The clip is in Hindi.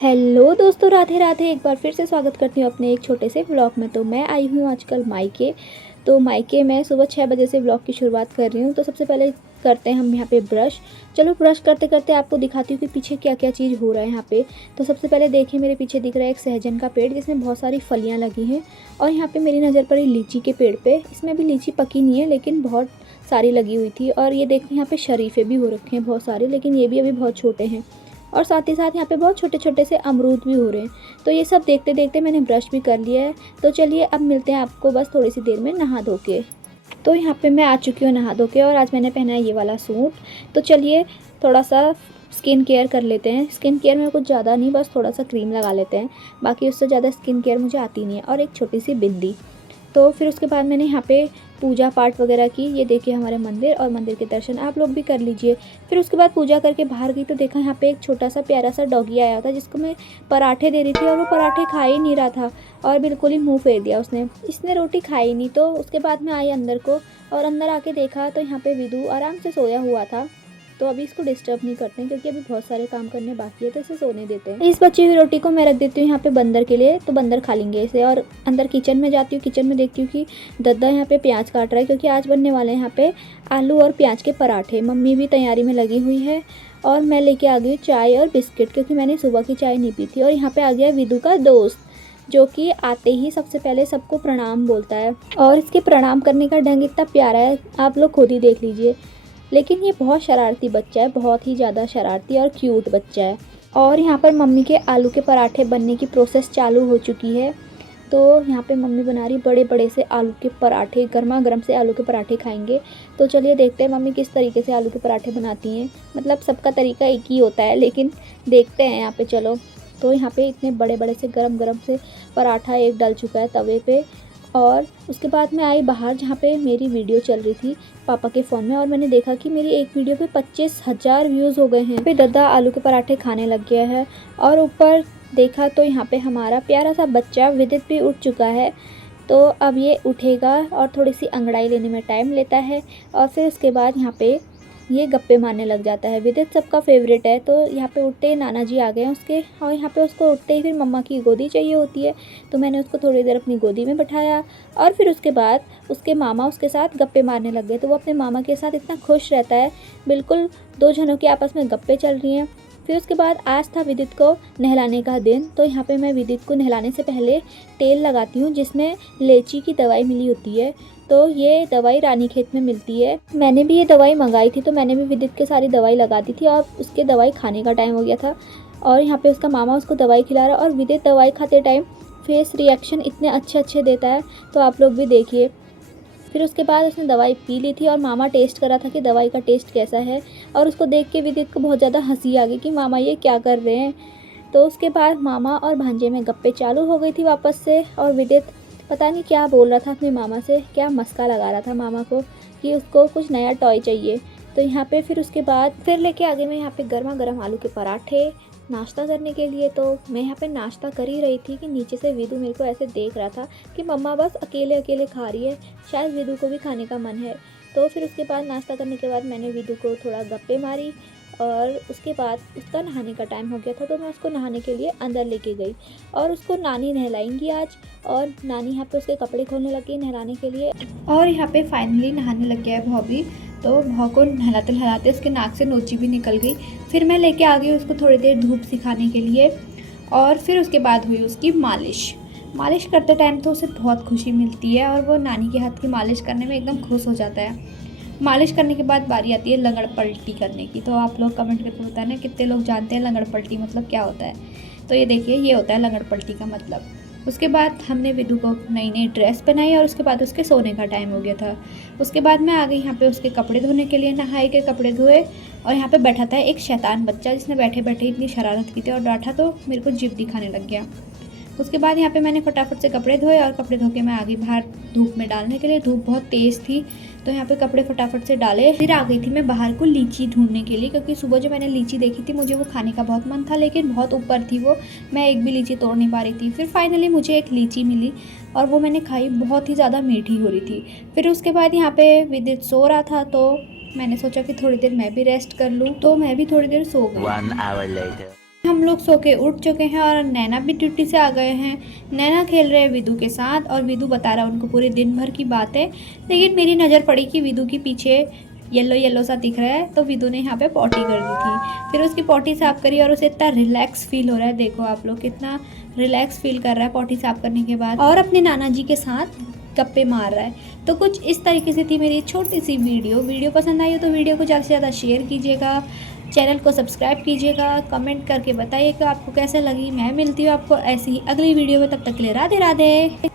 हेलो दोस्तों, राधे राधे। एक बार फिर से स्वागत करती हूँ अपने एक छोटे से व्लॉग में। तो मैं आई हूँ आजकल मायके। तो मायके में सुबह 6 बजे से व्लॉग की शुरुआत कर रही हूँ। तो सबसे पहले करते हैं हम यहाँ पे ब्रश। चलो ब्रश करते करते आपको दिखाती हूँ कि पीछे क्या क्या चीज़ हो रहा है यहाँ पे। तो सबसे पहले देखिए, मेरे पीछे दिख रहा है एक सहजन का पेड़ जिसमें बहुत सारी फलियाँ लगी हैं। और यहाँ पर मेरी नज़र पड़ी लीची के पेड़ पर। इसमें अभी लीची पकी नहीं है लेकिन बहुत सारी लगी हुई थी। और ये देखिए यहाँ पे शरीफे भी हो रखे हैं बहुत सारे, लेकिन ये भी अभी बहुत छोटे हैं। और साथ ही साथ यहाँ पे बहुत छोटे छोटे से अमरूद भी हो रहे हैं। तो ये सब देखते देखते मैंने ब्रश भी कर लिया है। तो चलिए अब मिलते हैं आपको बस थोड़ी सी देर में नहा धो के। तो यहाँ पे मैं आ चुकी हूँ नहा धो के, और आज मैंने पहना है ये वाला सूट। तो चलिए थोड़ा सा स्किन केयर कर लेते हैं। स्किन केयर में कुछ ज़्यादा नहीं, बस थोड़ा सा क्रीम लगा लेते हैं। बाकी उससे ज़्यादा स्किन केयर मुझे आती नहीं है। और एक छोटी सी बिंदी। तो फिर उसके बाद मैंने यहाँ पे पूजा पाठ वगैरह की। ये देखिए हमारे मंदिर, और मंदिर के दर्शन आप लोग भी कर लीजिए। फिर उसके बाद पूजा करके बाहर गई तो देखा यहाँ पे एक छोटा सा प्यारा सा डॉगी आया था जिसको मैं पराठे दे रही थी, और वो पराठे खा ही नहीं रहा था और बिल्कुल ही मुंह फेर दिया उसने। इसने रोटी खाई नहीं। तो उसके बाद मैं आई अंदर को, और अंदर आके देखा तो यहाँ पे विदु आराम से सोया हुआ था। तो अभी इसको डिस्टर्ब नहीं करते हैं क्योंकि अभी बहुत सारे काम करने बाकी है, तो इसे सोने देते हैं। इस बची हुई रोटी को मैं रख देती हूँ यहाँ पे बंदर के लिए, तो बंदर खा लेंगे इसे। और अंदर किचन में जाती हूँ। किचन में देखती हूँ कि दद्दा यहाँ पे प्याज काट रहा है क्योंकि आज बनने वाले हैं यहाँ पे आलू और प्याज के पराठे। मम्मी भी तैयारी में लगी हुई है। और मैं लेके आ गई चाय और बिस्किट क्योंकि मैंने सुबह की चाय नहीं पी थी। और यहाँ पे आ गया विदु का दोस्त, जो कि आते ही सबसे पहले सबको प्रणाम बोलता है। और इसके प्रणाम करने का ढंग इतना प्यारा है, आप लोग खुद ही देख लीजिए। लेकिन ये बहुत शरारती बच्चा है, बहुत ही ज़्यादा शरारती और क्यूट बच्चा है। और यहाँ पर मम्मी के आलू के पराठे बनने की प्रोसेस चालू हो चुकी है। तो यहाँ पे मम्मी बना रही बड़े बड़े से आलू के पराठे। गर्मा गर्म से आलू के पराठे खाएंगे। तो चलिए देखते हैं मम्मी किस तरीके से आलू के पराठे बनाती हैं। मतलब सबका तरीका एक ही होता है, लेकिन देखते हैं यहाँ पे। चलो, तो यहाँ पे इतने बड़े बड़े से गरम गरम से पराठा एक डल चुका है तवे पे। और उसके बाद मैं आई बाहर जहाँ पे मेरी वीडियो चल रही थी पापा के फ़ोन में, और मैंने देखा कि मेरी एक वीडियो पे 25,000 व्यूज़ हो गए हैं। फिर दद्दा आलू के पराठे खाने लग गया है। और ऊपर देखा तो यहाँ पे हमारा प्यारा सा बच्चा विदित भी उठ चुका है। तो अब ये उठेगा और थोड़ी सी अंगड़ाई लेने में टाइम लेता है। और फिर उसके बाद यहाँ पे ये गप्पे मारने लग जाता है। विदित सबका फेवरेट है। तो यहाँ पे उठते ही नाना जी आ गए हैं उसके, और यहाँ पे उसको उठते ही फिर मम्मा की गोदी चाहिए होती है। तो मैंने उसको थोड़ी देर अपनी गोदी में बैठाया। और फिर उसके बाद उसके मामा उसके साथ गप्पे मारने लग गए। तो वो अपने मामा के साथ इतना खुश रहता है, बिल्कुल दो जनों की आपस में गप्पे चल रही हैं। फिर उसके बाद आज था विदित को नहलाने का दिन। तो यहाँ पे मैं विदित को नहलाने से पहले तेल लगाती हूँ जिसमें लेची की दवाई मिली होती है। तो ये दवाई रानीखेत में मिलती है। मैंने भी ये दवाई मंगाई थी, तो मैंने भी विदित के सारी दवाई लगा दी थी। और उसके दवाई खाने का टाइम हो गया था, और यहाँ पे उसका मामा उसको दवाई खिला रहा है। और विदित दवाई खाते टाइम फेस रिएक्शन इतने अच्छे अच्छे देता है, तो आप लोग भी देखिए। फिर उसके बाद उसने दवाई पी ली थी, और मामा टेस्ट कर रहा था कि दवाई का टेस्ट कैसा है। और उसको देख के विदित को बहुत ज़्यादा हंसी आ गई कि मामा ये क्या कर रहे हैं। तो उसके बाद मामा और भांजे में गप्पे चालू हो गई थी वापस से। और विदित पता नहीं क्या बोल रहा था अपने मामा से, क्या मस्का लगा रहा था मामा को कि उसको कुछ नया टॉय चाहिए। तो यहाँ पे फिर उसके बाद फिर लेके आ गए मैं यहाँ पे गर्मा गर्म आलू के पराठे नाश्ता करने के लिए। तो मैं यहाँ पे नाश्ता कर ही रही थी कि नीचे से विदु मेरे को ऐसे देख रहा था कि मम्मा बस अकेले अकेले खा रही है, शायद विदु को भी खाने का मन है। तो फिर उसके बाद नाश्ता करने के बाद मैंने विदु को थोड़ा गप्पे मारी। और उसके बाद उसका नहाने का टाइम हो गया था, तो मैं उसको नहाने के लिए अंदर लेके गई। और उसको नानी नहलाएंगी आज। और नानी यहाँ पे उसके कपड़े खोलने लगी नहलाने के लिए। और यहाँ पे फाइनली नहाने लग गया है भौ भी। तो भौ को नहलाते नहलाते उसके नाक से नोची भी निकल गई। फिर मैं लेके आ गई उसको थोड़ी देर धूप सिखाने के लिए। और फिर उसके बाद हुई उसकी मालिश करते टाइम तो उसे बहुत खुशी मिलती है, और वो नानी के हाथ की मालिश करने में एकदम खुश हो जाता है। मालिश करने के बाद बारी आती है लंगड़ पलटी करने की। तो आप लोग कमेंट करके बताना कितने लोग जानते हैं लंगड़ पलटी मतलब क्या होता है। तो ये देखिए, ये होता है लंगड़ पलटी का मतलब। उसके बाद हमने विदु को नई नई ड्रेस पहनाई, और उसके बाद उसके सोने का टाइम हो गया था। उसके बाद मैं आ गई यहाँ पे उसके कपड़े धोने के लिए। नहाए के कपड़े धोए, और यहाँ पे बैठा था एक शैतान बच्चा जिसने बैठे बैठे इतनी शरारत की थी और डांटा तो मेरे को जिद दिखाने लग गया। उसके बाद यहाँ पे मैंने फटाफट से कपड़े धोए, और कपड़े धो के मैं आ गई बाहर धूप में डालने के लिए। धूप बहुत तेज़ थी, तो यहाँ पे कपड़े फटाफट से डाले। फिर आ गई थी मैं बाहर को लीची ढूंढने के लिए, क्योंकि सुबह जो मैंने लीची देखी थी मुझे वो खाने का बहुत मन था, लेकिन बहुत ऊपर थी वो, मैं एक भी लीची तोड़ नहीं पा रही थी। फिर फाइनली मुझे एक लीची मिली, और वो मैंने खाई, बहुत ही ज़्यादा मीठी हो रही थी। फिर उसके बाद यहाँ पे विदित सो रहा था, तो मैंने सोचा कि थोड़ी देर मैं भी रेस्ट कर लूँ, तो मैं भी थोड़ी देर सो गई। 1 hour later. हम लोग सो के उठ चुके हैं और नैना भी ड्यूटी से आ गए हैं। नैना खेल रहे हैं विदु के साथ और विदु बता रहा है उनको पूरे दिन भर की बातें। लेकिन मेरी नज़र पड़ी कि विदु के पीछे येलो येलो सा दिख रहा है, तो विदु ने यहाँ पे पॉटी कर दी थी। फिर उसकी पॉटी साफ़ करी और उसे इतना रिलैक्स फील हो रहा है। देखो आप लोग कितना रिलैक्स फील कर रहा है पॉटी साफ़ करने के बाद, और अपने नाना जी के साथ गप्पे मार रहा है। तो कुछ इस तरीके से थी मेरी छोटी सी वीडियो पसंद आई हो तो वीडियो को ज़्यादा से ज़्यादा शेयर कीजिएगा, चैनल को सब्सक्राइब कीजिएगा, कमेंट करके बताइएगा आपको कैसे लगी। मैं मिलती हूँ आपको ऐसी ही अगली वीडियो में, तब तक के लिए राधे राधे।